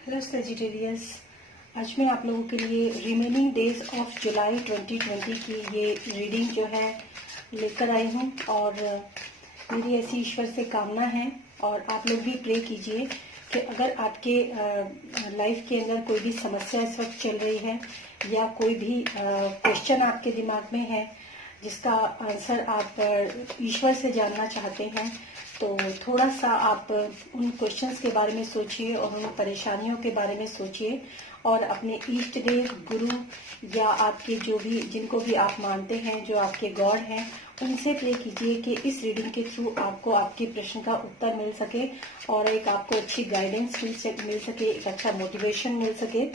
Hello Sagittarius, आज मैं आप लोगों के लिए रिमेनिंग डेज ऑफ जुलाई 2020 की ये रीडिंग जो है लेकर आई हूँ। और मेरी ऐसी ईश्वर से कामना है और आप लोग भी प्रे कीजिए कि अगर आपके लाइफ के अंदर कोई भी समस्या इस वक्त चल रही है या कोई भी क्वेश्चन आपके दिमाग में है जिसका आंसर आप ईश्वर से जानना चाहते हैं, तो थोड़ा सा आप उन क्वेश्चंस के बारे में सोचिए और उन परेशानियों के बारे में सोचिए और अपने इष्ट देव, गुरु या आपके जो भी जिनको भी आप मानते हैं, जो आपके गॉड हैं, उनसे प्रे कीजिए कि इस रीडिंग के थ्रू आपको आपके प्रश्न का उत्तर मिल सके और एक आपको अच्छी गाइडेंस मिल सके, एक अच्छा मोटिवेशन मिल सके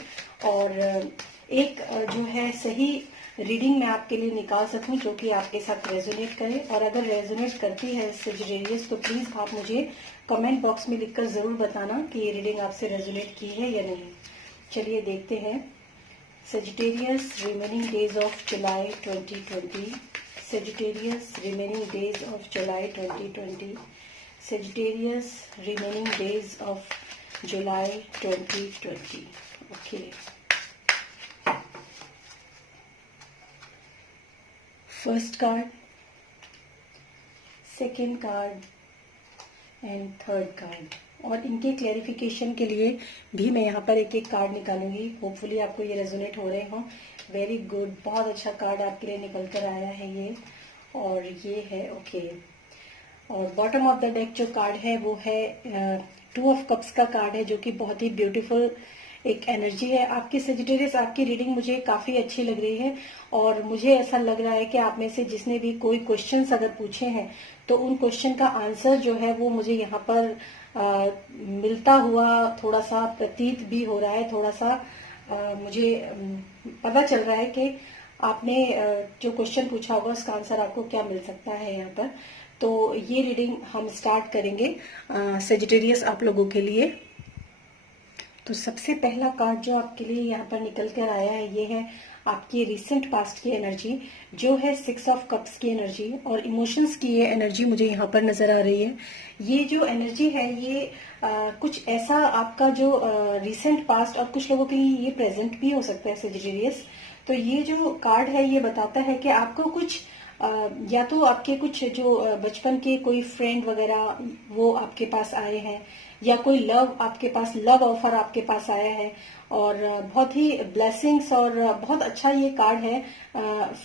और एक जो है सही रीडिंग मैं आपके लिए निकाल सकूं जो कि आपके साथ रेजोनेट करे। और अगर रेजोनेट करती है सेजिटेरियस तो प्लीज आप मुझे कमेंट बॉक्स में लिखकर जरूर बताना कि ये रीडिंग आपसे रेजोनेट की है या नहीं। चलिए देखते हैं। Sagittarius, remaining days of July 2020। Sagittarius, remaining days of July 2020। Sagittarius, remaining days of July 2020। Okay, first card, second card and third card. और इनके क्लैरिफिकेशन के लिए भी मैं यहाँ पर एक एक कार्ड निकालूंगी। होपफुली आपको ये रेजोनेट हो रहे हो। वेरी गुड, बहुत अच्छा कार्ड आपके लिए निकल कर आया है ये। और ये है ओके। और बॉटम ऑफ द डेक जो कार्ड है वो है 2 ऑफ कप्स का कार्ड है, जो कि बहुत ही ब्यूटीफुल एक एनर्जी है आपकी सेजिटेरियस। आपकी रीडिंग मुझे काफी अच्छी लग रही है और मुझे ऐसा लग रहा है कि आप में से जिसने भी कोई क्वेश्चंस अगर पूछे हैं तो उन क्वेश्चन का आंसर जो है वो मुझे यहाँ पर मिलता हुआ थोड़ा सा प्रतीत भी हो रहा है। थोड़ा सा मुझे पता चल रहा है कि आपने जो क्वेश्चन पूछा होगा उसका आंसर आपको क्या मिल सकता है यहाँ पर। तो ये रीडिंग हम स्टार्ट करेंगे सेजिटेरियस आप लोगों के लिए। तो सबसे पहला कार्ड जो आपके लिए यहाँ पर निकल कर आया है ये है आपकी रिसेंट पास्ट की एनर्जी, जो है 6 ऑफ कप्स की एनर्जी और इमोशंस की ये एनर्जी मुझे यहाँ पर नजर आ रही है। ये जो एनर्जी है ये कुछ ऐसा आपका जो रिसेंट पास्ट और कुछ लोगों के लिए ये प्रेजेंट भी हो सकता है सेजिटेरियस। तो ये जो कार्ड है ये बताता है कि आपको कुछ या तो आपके कुछ जो बचपन के कोई फ्रेंड वगैरह वो आपके पास आए हैं या कोई लव ऑफर आपके पास आया है और बहुत ही ब्लेसिंग्स और बहुत अच्छा ये कार्ड है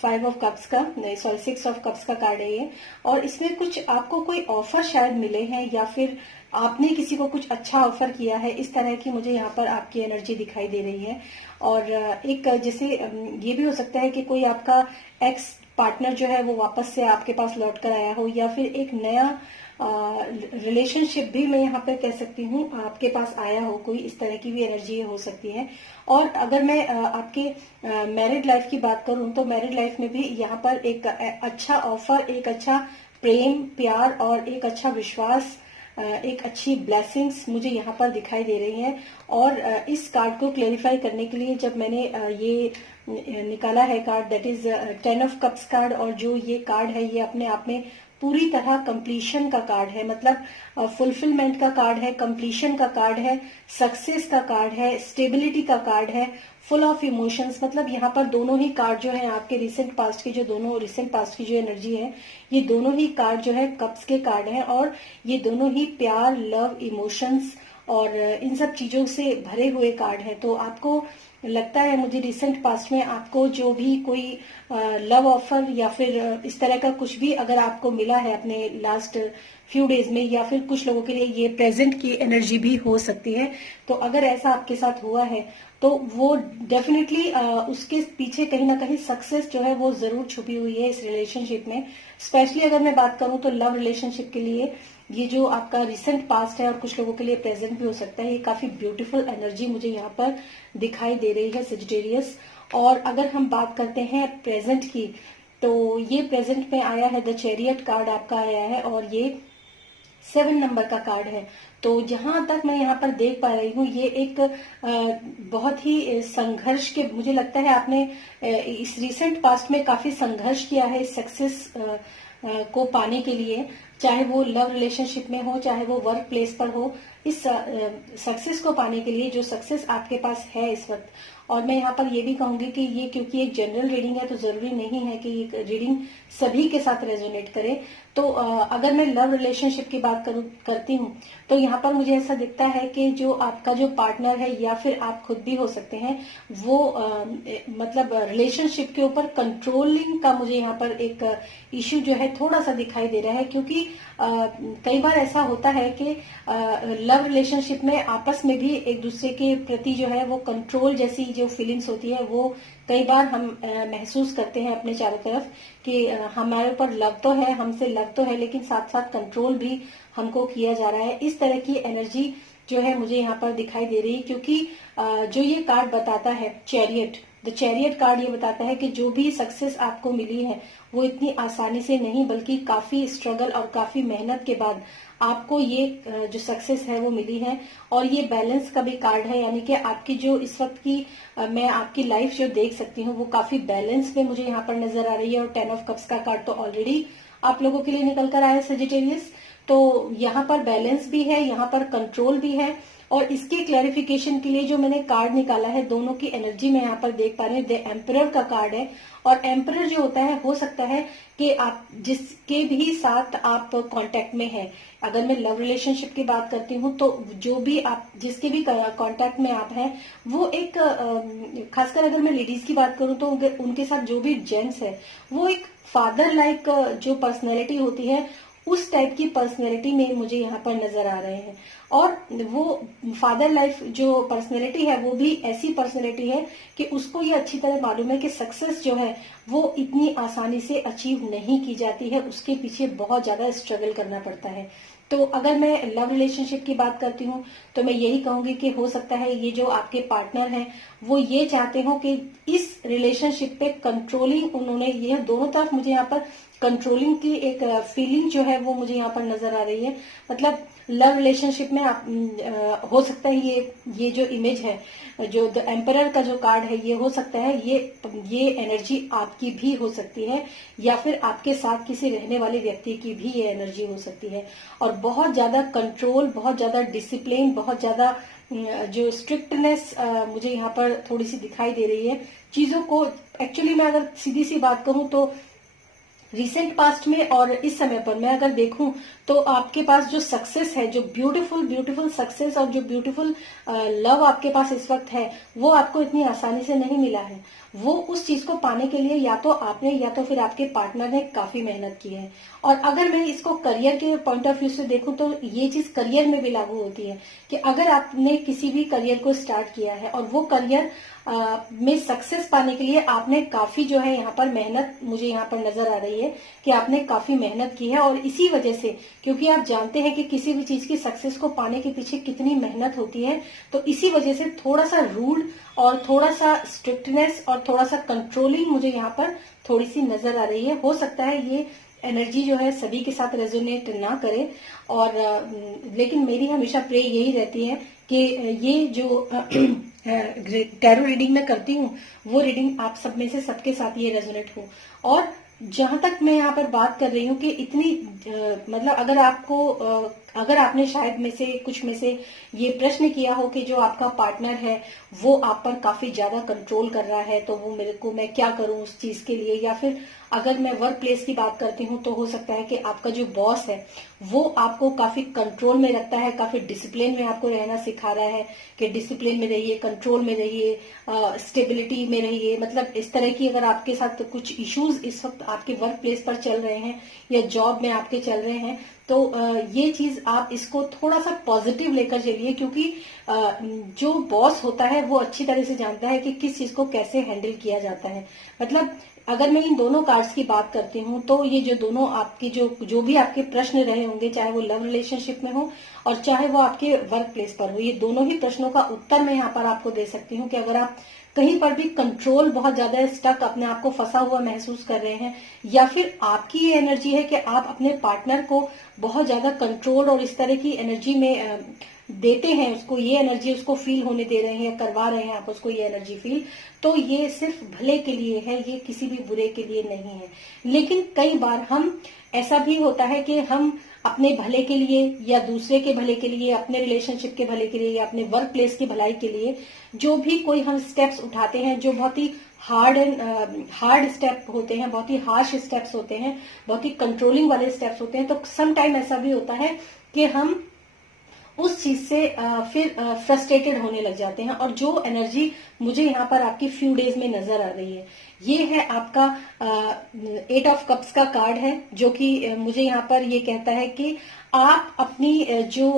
5 ऑफ कप्स का, नहीं सॉरी 6 ऑफ कप्स का कार्ड है ये। और इसमें कुछ आपको कोई ऑफर शायद मिले हैं या फिर आपने किसी को कुछ अच्छा ऑफर किया है, इस तरह की मुझे यहाँ पर आपकी एनर्जी दिखाई दे रही है। और एक जैसे ये भी हो सकता है कि कोई आपका एक्स पार्टनर जो है वो वापस से आपके पास लौट कर आया हो या फिर एक नया रिलेशनशिप भी मैं यहाँ पे कह सकती हूँ आपके पास आया हो, कोई इस तरह की भी एनर्जी हो सकती है। और अगर मैं आपके मैरिड लाइफ की बात करूँ तो मैरिड लाइफ में भी यहाँ पर एक अच्छा ऑफर, एक अच्छा प्रेम प्यार और एक अच्छा विश्वास, एक अच्छी ब्लेसिंग्स मुझे यहाँ पर दिखाई दे रही हैं। और इस कार्ड को क्लेरिफाई करने के लिए जब मैंने ये निकाला है card, that is 10 of cups card, और जो ये कार्ड है ये अपने आप में पूरी तरह कंप्लीशन का कार्ड है, मतलब फुलफिलमेंट का कार्ड है, कंप्लीशन का कार्ड है, सक्सेस का कार्ड है, स्टेबिलिटी का कार्ड है, फुल ऑफ इमोशंस। मतलब यहाँ पर दोनों ही कार्ड जो है आपके रिसेंट पास्ट की जो एनर्जी है, ये दोनों ही कार्ड जो है कप्स के कार्ड हैं और ये दोनों ही प्यार, लव, इमोशंस और इन सब चीजों से भरे हुए कार्ड है। तो आपको लगता है मुझे रिसेंट पास्ट में आपको जो भी कोई लव ऑफर या फिर इस तरह का कुछ भी अगर आपको मिला है अपने लास्ट फ्यू डेज में, या फिर कुछ लोगों के लिए ये प्रेजेंट की एनर्जी भी हो सकती है। तो अगर ऐसा आपके साथ हुआ है तो वो डेफिनेटली उसके पीछे कहीं ना कहीं सक्सेस जो है वो जरूर छुपी हुई है इस रिलेशनशिप में। स्पेशली अगर मैं बात करूं तो लव रिलेशनशिप के लिए ये जो आपका रिसेंट पास्ट है और कुछ लोगों के लिए प्रेजेंट भी हो सकता है, ये काफी ब्यूटीफुल एनर्जी मुझे यहाँ पर दिखाई दे रही है सेजिटेरियस। और अगर हम बात करते हैं प्रेजेंट की, तो ये प्रेजेंट में आया है द चैरियट कार्ड आपका आया है और ये 7 नंबर का कार्ड है। तो जहां तक मैं यहाँ पर देख पा रही हूँ ये एक बहुत ही संघर्ष के, मुझे लगता है आपने इस रिसेंट पास्ट में काफी संघर्ष किया है इस सक्सेस को पाने के लिए, चाहे वो लव रिलेशनशिप में हो, चाहे वो वर्क प्लेस पर हो, इस सक्सेस को पाने के लिए, जो सक्सेस आपके पास है इस वक्त, और मैं यहाँ पर ये भी कहूंगी कि ये क्योंकि एक जनरल रीडिंग है तो जरूरी नहीं है कि ये रीडिंग सभी के साथ रेजोनेट करे। तो अगर मैं लव रिलेशनशिप की बात करती हूँ तो यहाँ पर मुझे ऐसा दिखता है कि जो आपका जो पार्टनर है या फिर आप खुद भी हो सकते हैं, वो मतलब रिलेशनशिप के ऊपर कंट्रोलिंग का मुझे यहाँ पर एक इश्यू जो है थोड़ा सा दिखाई दे रहा है। क्योंकि कई बार ऐसा होता है कि लव रिलेशनशिप में आपस में भी एक दूसरे के प्रति जो है वो कंट्रोल जैसी जो फीलिंग्स होती है वो कई बार हम महसूस करते हैं अपने चारों तरफ कि हमारे ऊपर लव तो है, हमसे लव तो है, लेकिन साथ साथ कंट्रोल भी हमको किया जा रहा है। इस तरह की एनर्जी जो है मुझे यहाँ पर दिखाई दे रही है। क्योंकि जो ये कार्ड बताता है चैरियट, द चैरियट कार्ड ये बताता है कि जो भी सक्सेस आपको मिली है वो इतनी आसानी से नहीं बल्कि काफी स्ट्रगल और काफी मेहनत के बाद आपको ये जो सक्सेस है वो मिली है। और ये बैलेंस का भी कार्ड है, यानी कि आपकी जो इस वक्त की मैं आपकी लाइफ जो देख सकती हूँ वो काफी बैलेंस में मुझे यहाँ पर नजर आ रही है। और 10 ऑफ कप्स का कार्ड तो ऑलरेडी आप लोगों के लिए निकल कर आया सजिटेरियस। तो यहाँ पर बैलेंस भी है, यहाँ पर कंट्रोल भी है। और इसके क्लैरिफिकेशन के लिए जो मैंने कार्ड निकाला है, दोनों की एनर्जी मैं यहाँ पर देख पा रही हूँ। द एम्परर का कार्ड है, और एम्परर जो होता है हो सकता है कि आप जिसके भी साथ आप कांटेक्ट में हैं, अगर मैं लव रिलेशनशिप की बात करती हूँ तो जो भी आप जिसके भी कांटेक्ट में आप हैं वो एक खासकर अगर मैं लेडीज की बात करूँ तो उनके साथ जो भी जेंट्स है वो एक फादर लाइक जो पर्सनैलिटी होती है उस टाइप की पर्सनैलिटी में मुझे यहाँ पर नजर आ रहे हैं। और वो फादर लाइफ जो पर्सनैलिटी है वो भी ऐसी पर्सनैलिटी है कि उसको ये अच्छी तरह मालूम है कि सक्सेस जो है वो इतनी आसानी से अचीव नहीं की जाती है, उसके पीछे बहुत ज्यादा स्ट्रगल करना पड़ता है। तो अगर मैं लव रिलेशनशिप की बात करती हूँ तो मैं यही कहूंगी कि हो सकता है ये जो आपके पार्टनर हैं वो ये चाहते हो कि इस रिलेशनशिप पे कंट्रोलिंग उन्होंने, ये दोनों तरफ मुझे यहाँ पर कंट्रोलिंग की एक फीलिंग जो है वो मुझे यहाँ पर नजर आ रही है। मतलब लव रिलेशनशिप में आप हो सकता है ये जो इमेज है, जो द एम्परर का जो कार्ड है, ये हो सकता है ये एनर्जी आपकी भी हो सकती है या फिर आपके साथ किसी रहने वाले व्यक्ति की भी ये एनर्जी हो सकती है। और बहुत ज्यादा कंट्रोल, बहुत ज्यादा डिसिप्लिन, बहुत ज्यादा जो स्ट्रिक्टनेस मुझे यहाँ पर थोड़ी सी दिखाई दे रही है चीजों को। एक्चुअली मैं अगर सीधी सी बात कहूँ तो रिसेंट पास्ट में और इस समय पर मैं अगर देखूं तो आपके पास जो सक्सेस है, जो ब्यूटीफुल सक्सेस और जो ब्यूटीफुल लव आपके पास इस वक्त है वो आपको इतनी आसानी से नहीं मिला है। वो उस चीज को पाने के लिए या तो आपने या तो फिर आपके पार्टनर ने काफी मेहनत की है। और अगर मैं इसको करियर के पॉइंट ऑफ व्यू से देखूं तो ये चीज करियर में भी लागू होती है कि अगर आपने किसी भी करियर को स्टार्ट किया है और वो करियर में सक्सेस पाने के लिए आपने काफी जो है यहाँ पर मेहनत मुझे यहाँ पर नजर आ रही है कि आपने काफी मेहनत की है। और इसी वजह से, क्योंकि आप जानते हैं कि किसी भी चीज की सक्सेस को पाने के पीछे कितनी मेहनत होती है, तो इसी वजह से थोड़ा सा रूल और थोड़ा सा स्ट्रिक्टनेस और थोड़ा सा कंट्रोलिंग मुझे यहाँ पर थोड़ी सी नजर आ रही है। हो सकता है ये एनर्जी जो है सभी के साथ रेजोनेट ना करे, और लेकिन मेरी हमेशा प्रे यही रहती है कि ये जो टैरो रीडिंग मैं करती हूँ वो रीडिंग आप सब में से सबके साथ ये रेजोनेट हो। और जहां तक मैं यहाँ पर बात कर रही हूँ कि इतनी मतलब अगर आपने शायद में से कुछ में से ये प्रश्न किया हो कि जो आपका पार्टनर है वो आप पर काफी ज्यादा कंट्रोल कर रहा है तो वो मैं क्या करूं उस चीज के लिए, या फिर अगर मैं वर्क प्लेस की बात करती हूँ तो हो सकता है कि आपका जो बॉस है वो आपको काफी कंट्रोल में रखता है, काफी डिसिप्लिन में आपको रहना सिखा रहा है कि डिसिप्लिन में रहिए, कंट्रोल में रहिए, स्टेबिलिटी में रहिए। मतलब इस तरह की अगर आपके साथ कुछ इश्यूज इस वक्त आपके वर्क प्लेस पर चल रहे हैं या जॉब में आपके चल रहे हैं तो ये चीज आप इसको थोड़ा सा पॉजिटिव लेकर चलिए, क्योंकि जो बॉस होता है वो अच्छी तरह से जानता है कि किस चीज को कैसे हैंडल किया जाता है। मतलब अगर मैं इन दोनों कार्ड्स की बात करती हूँ तो ये जो दोनों आपकी जो भी आपके प्रश्न रहे होंगे, चाहे वो लव रिलेशनशिप में हो और चाहे वो आपके वर्क प्लेस पर हो, ये दोनों ही प्रश्नों का उत्तर मैं यहाँ पर आपको दे सकती हूँ कि अगर आप कहीं पर भी कंट्रोल बहुत ज्यादा स्टक अपने आप को फंसा हुआ महसूस कर रहे हैं, या फिर आपकी ये एनर्जी है कि आप अपने पार्टनर को बहुत ज्यादा कंट्रोल और इस तरह की एनर्जी में देते हैं, उसको ये एनर्जी उसको फील होने दे रहे हैं या करवा रहे हैं आप उसको ये एनर्जी फील, तो ये सिर्फ भले के लिए है, ये किसी भी बुरे के लिए नहीं है। लेकिन कई बार हम ऐसा भी होता है कि हम अपने भले के लिए या दूसरे के भले के लिए, अपने रिलेशनशिप के भले के लिए या अपने वर्क प्लेस की भलाई के लिए जो भी कोई हम स्टेप्स उठाते हैं, जो बहुत ही हार्ड स्टेप होते हैं, बहुत ही हार्श स्टेप्स होते हैं, बहुत ही कंट्रोलिंग वाले स्टेप्स होते हैं, तो सम टाइम ऐसा भी होता है कि हम उस चीज से फिर फ्रस्ट्रेटेड होने लग जाते हैं। और जो एनर्जी मुझे यहाँ पर आपकी फ्यू डेज में नजर आ रही है, ये है आपका 8 ऑफ कप्स का कार्ड है, जो कि मुझे यहाँ पर ये कहता है कि आप अपनी जो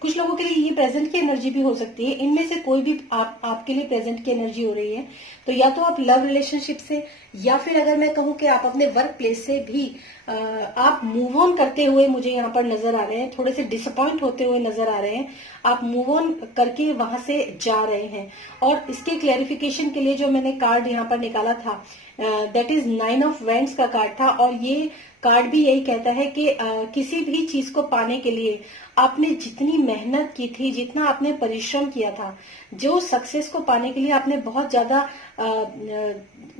कुछ लोगों के लिए ये प्रेजेंट की एनर्जी भी हो सकती है, इनमें से कोई भी आपके लिए प्रेजेंट की एनर्जी हो रही है, तो या तो आप लव रिलेशनशिप से, या फिर अगर मैं कहूँ कि आप अपने वर्क प्लेस से भी आप मूव ऑन करते हुए मुझे यहाँ पर नजर आ रहे हैं, थोड़े से डिसअपॉइंट होते हुए नजर आ रहे हैं, आप मूव ऑन करके वहां से जा रहे हैं। और इसके क्लैरिफिकेशन के लिए जो मैंने कार्ड यहाँ पर निकाला था, दैट इज 9 ऑफ वेंट्स का कार्ड था, और ये कार्ड भी यही कहता है कि किसी भी चीज को पाने के लिए आपने जितनी मेहनत की थी, जितना आपने परिश्रम किया था, जो सक्सेस को पाने के लिए आपने बहुत ज्यादा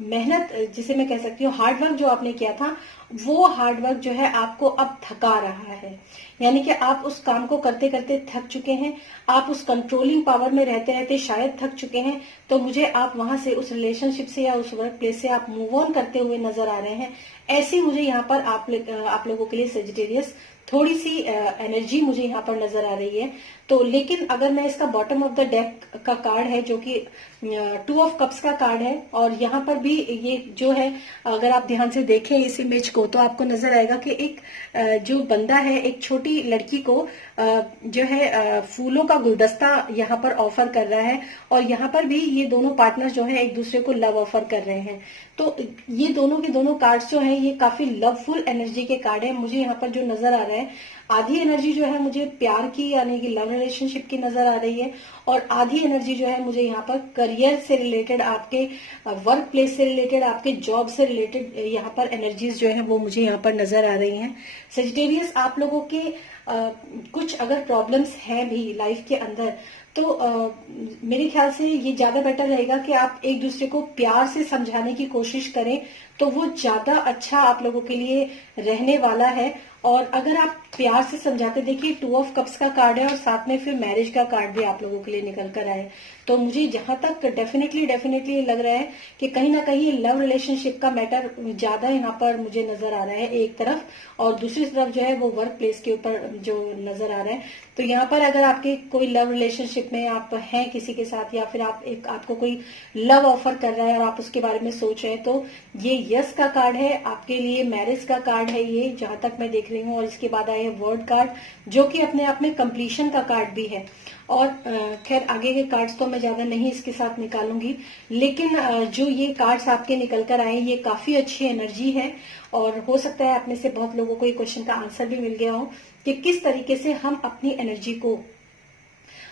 मेहनत, जिसे मैं कह सकती हूँ हार्डवर्क जो आपने किया था, वो हार्डवर्क जो है आपको अब थका रहा है। यानी कि आप उस काम को करते करते थक चुके हैं, आप उस कंट्रोलिंग पावर में रहते रहते शायद थक चुके हैं, तो मुझे आप वहां से, उस रिलेशनशिप से या उस वर्क प्लेस से आप मूव ऑन करते हुए नजर आ रहे हैं। ऐसी मुझे यहाँ पर आप लोगों के लिए सेजिटेरियस थोड़ी सी एनर्जी मुझे यहाँ पर नजर आ रही है। तो लेकिन अगर मैं इसका बॉटम ऑफ द डेक का कार्ड है, जो कि 2 ऑफ कप्स का कार्ड है, और यहाँ पर भी ये जो है, अगर आप ध्यान से देखें इस इमेज को, तो आपको नजर आएगा कि एक जो बंदा है, एक छोटी लड़की को जो है फूलों का गुलदस्ता यहाँ पर ऑफर कर रहा है, और यहाँ पर भी ये दोनों पार्टनर जो है एक दूसरे को लव ऑफर कर रहे हैं। तो ये दोनों के दोनों कार्ड्स जो हैं, ये काफी लवफुल एनर्जी के कार्ड है। मुझे यहाँ पर जो नजर आ रहा है, आधी एनर्जी जो है मुझे प्यार की यानी कि लव रिलेशनशिप की नजर आ रही है, और आधी एनर्जी जो है मुझे यहाँ पर करियर से रिलेटेड, आपके वर्क प्लेस से रिलेटेड, आपके जॉब से रिलेटेड यहाँ पर एनर्जीज जो है वो मुझे यहाँ पर नजर आ रही हैं। सेजिटेरियस, आप लोगों के कुछ अगर प्रॉब्लम्स हैं भी लाइफ के अंदर, तो मेरे ख्याल से ये ज्यादा बेटर रहेगा कि आप एक दूसरे को प्यार से समझाने की कोशिश करें, तो वो ज्यादा अच्छा आप लोगों के लिए रहने वाला है। और अगर आप प्यार से समझाते, देखिए 2 ऑफ कप्स का कार्ड है और साथ में फिर मैरिज का कार्ड भी आप लोगों के लिए निकल कर आए, तो मुझे जहां तक डेफिनेटली लग रहा है कि कहीं ना कहीं लव रिलेशनशिप का मैटर ज्यादा यहाँ पर मुझे नजर आ रहा है एक तरफ, और दूसरी तरफ जो है वो वर्क प्लेस के ऊपर जो नजर आ रहा है। तो यहाँ पर अगर आपके कोई लव रिलेशनशिप में आप हैं किसी के साथ, या फिर आपको कोई लव ऑफर कर रहा है और आप उसके बारे में सोच रहे हैं, तो ये यस का कार्ड है आपके लिए, मैरिज का कार्ड है ये, जहां तक मैं देख रही हूँ। और इसके बाद आए वर्ड कार्ड, जो कि अपने आप में कंप्लीशन का कार्ड भी है। और खैर आगे के कार्ड्स तो मैं ज्यादा नहीं इसके साथ निकालूंगी, लेकिन जो ये कार्ड्स आपके निकल कर आए, ये काफी अच्छी एनर्जी है। और हो सकता है आप में से बहुत लोगों को ये क्वेश्चन का आंसर भी मिल गया हो कि किस तरीके से हम अपनी एनर्जी को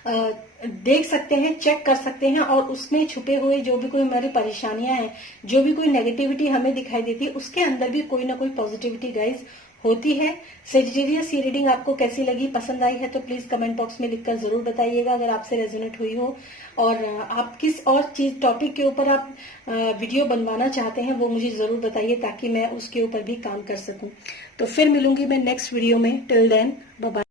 देख सकते हैं, चेक कर सकते हैं, और उसमें छुपे हुए जो भी कोई हमारी परेशानियां हैं, जो भी कोई नेगेटिविटी हमें दिखाई देती है, उसके अंदर भी कोई ना कोई पॉजिटिविटी गाइज होती है। सेजिटेरियस, ये रीडिंग आपको कैसी लगी, पसंद आई है तो प्लीज कमेंट बॉक्स में लिखकर जरूर बताइएगा अगर आपसे रेजोनेट हुई हो। और आप किस और चीज टॉपिक के ऊपर आप वीडियो बनवाना चाहते हैं वो मुझे जरूर बताइए, ताकि मैं उसके ऊपर भी काम कर सकूं। तो फिर मिलूंगी मैं नेक्स्ट वीडियो में। Till then bye bye.